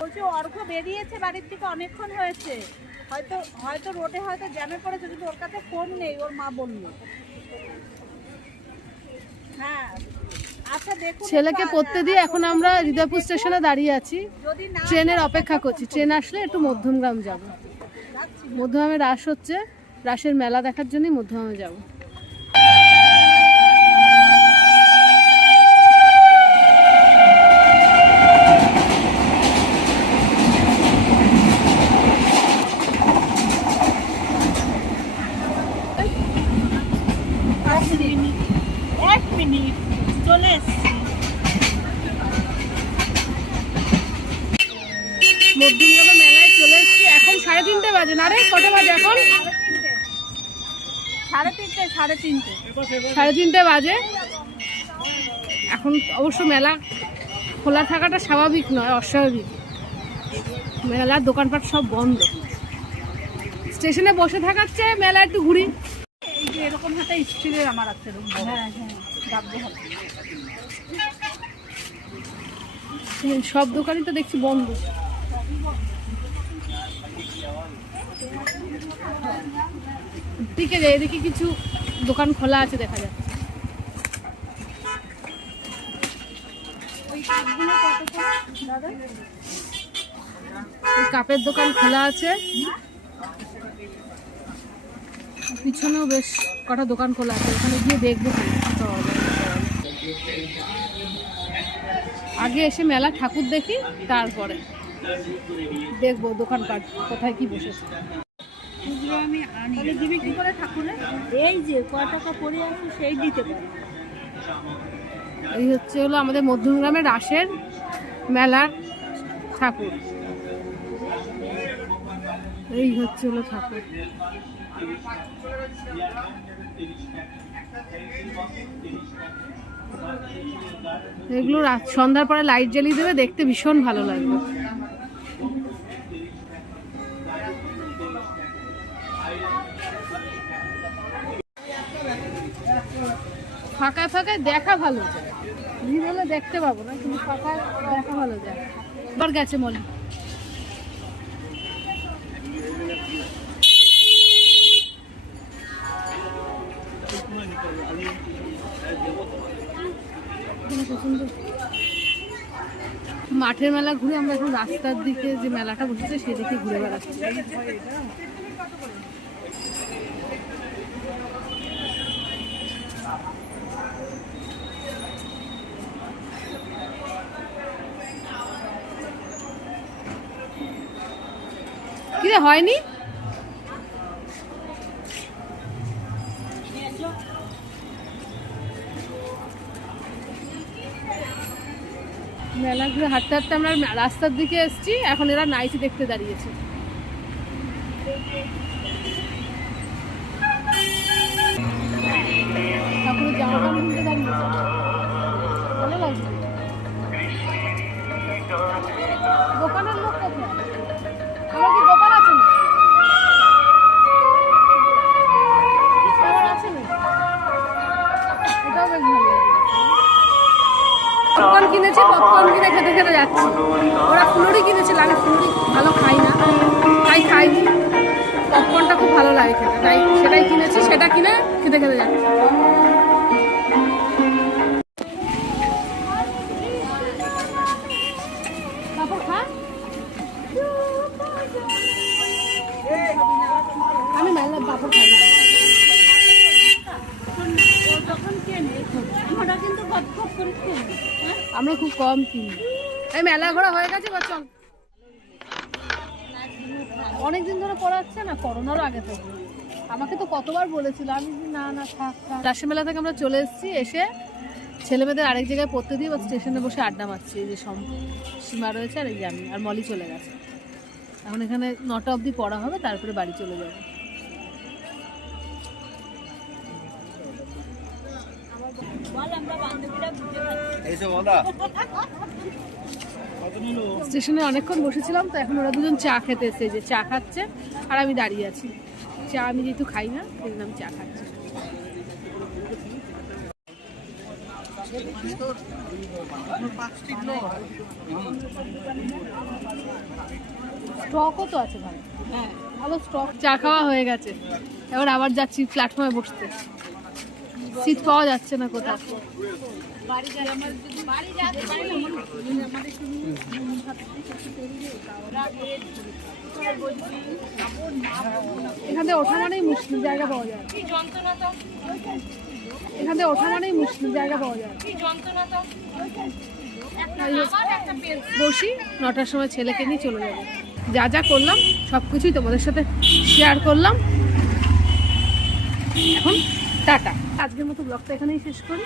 বলছে অর্ঘ বেরিয়েছে, বাড়ির থেকে অনেকক্ষণ হয়েছে। হয়তো হয়তো রোডে হয়তো জ্যামে পড়েছে, কিন্তু ওর কাছে ফোন নেই, ওর মা বলল। হ্যাঁ। ছেলেকে একটু পড়তে দিয়ে এখন আমরা হৃদয়পুর স্টেশনে দাঁড়িয়ে আছি। ট্রেনের অপেক্ষা করছি। ট্রেন আসলে একটু মধ্যমগ্রাম যাব। মধ্যমগ্রামে রাস হচ্ছে। রাসের মেলা দেখার জন্যই মধ্যমগ্রামে যাব। এক মিনিট। চলে মধ্যমগ্রামে মেলায় চলে এসেছি। এখন সাড়ে তিনটে বাজে না রে? কটা বাজে এখন? সাড়ে তিনটে সাড়ে তিনটে। সাড়ে তিনটে বাজে। এখন অবশ্য মেলা খোলা থাকাটা স্বাভাবিক নয় অস্বাভাবিক। মেলার দোকানপাট সব বন্ধ। স্টেশনে বসে থাকার চেয়ে মেলা একটু ঘুরি। এই যে এরকম হাতে স্টিলের আমার আছে হ্যাঁ হ্যাঁ। সব দোকানই তো দেখছি বন্ধ। দিকে এদিকে কিছু দোকান খোলা আছে দেখা যাচ্ছে কাপের দোকান খোলা আছে। পিছনেও বেশ কটা দোকান খোলা আছে ওখানে গিয়ে দেখব। আগে এসে মেলা ঠাকুর দেখি তারপরে দেখব দোকানপাট কোথায় কি বসেছে। আমি আনি। দিবি কি করে ঠাকুরে? এই যে টাকা সেই দিতে পারে। এই হচ্ছে হলো আমাদের মধ্যমগ্রামের রাসের মেলার ঠাকুর। এই হচ্ছে হলো ঠাকুর। এগুলো রাত, সন্ধ্যার পরে লাইট জ্বালিয়ে দেবে, দেখতে ভীষণ ভালো লাগবে। ফাঁকায় ফাঁকায় দেখা ভালো যায়। ভিড় হলে দেখতে পাবো না, কিন্তু ফাঁকায় দেখা ভালো যায়। এবার গেছে মলি মাঠের মেলা ঘুরে আমরা এখন রাস্তার দিকে যে মেলাটা বসেছে সেদিকে ঘুরে বেড়াচ্ছি। হয়নি? মেলা ঘুরে হাঁটতে হাঁটতে আমরা রাস্তার দিকে এসেছি, এখন এরা নাইটি দেখতে দাঁড়িয়েছে। ঠাকুরের জামা দোকানের লোক কোথায়? পপকর্ন কিনেছি পপকর্ন কিনে খেতে খেতে যাচ্ছি। ওরা ফুলুরি কিনেছিল, আমি ফুলুরি ভালো খাই না। তাই খাইনি পপকর্নটা খুব ভালো লাগে খেতে, তাই সেটাই কিনেছি, সেটা কিনে খেতে খেতে যাচ্ছি। কম কিনি এই মেলা ঘোরা হয়ে গেছে বা চল। অনেকদিন ধরে পড়াচ্ছে না, করোনারও আগে থেকে আমাকে তো কতবার বলেছিল, আমি না না, থাক রাশি মেলা থেকে আমরা চলে এসেছি, এসে ছেলেমেয়েদের আরেক জায়গায় পড়তে দিয়ে বা স্টেশনে বসে আড্ডা মারছি, এই যে সম, সীমা রয়েছে আর এই যে আমি, আর মলি চলে গেছে। এখন এখানে নটা অবধি পড়া হবে, তারপরে বাড়ি চলে যাবে। বল, আমরা বান্ধবীরা ঘুরে খাচ্ছি এইসব দাদা স্টেশনে অনেকক্ষণ বসেছিলাম তো এখন ওরা দুজন চা খেতে এসেছে যে চা খাচ্ছে আর আমি দাঁড়িয়ে আছি। চা আমি যেহেতু খাই না সেই জন্য আমি চা খাচ্ছি। স্টকও তো আছে ভালো হ্যাঁ। ভালো স্টক। চা খাওয়া হয়ে গেছে। এবার আবার যাচ্ছি প্ল্যাটফর্মে বসতে। সিট পাওয়া যাচ্ছে না কোথাও। এখান ওঠা মানেই মুশকিল, জায়গা পাওয়া যায়। এখান থেকে ওঠা মানেই মুশকিল, জায়গা পাওয়া যায় বসি, নটার সময় ছেলেকে নিয়ে চলে যাব। যা যা করলাম সব কিছুই তোমাদের সাথে শেয়ার করলাম। এখন টাটা। আজকের মতো ব্লগটা এখানেই শেষ করি।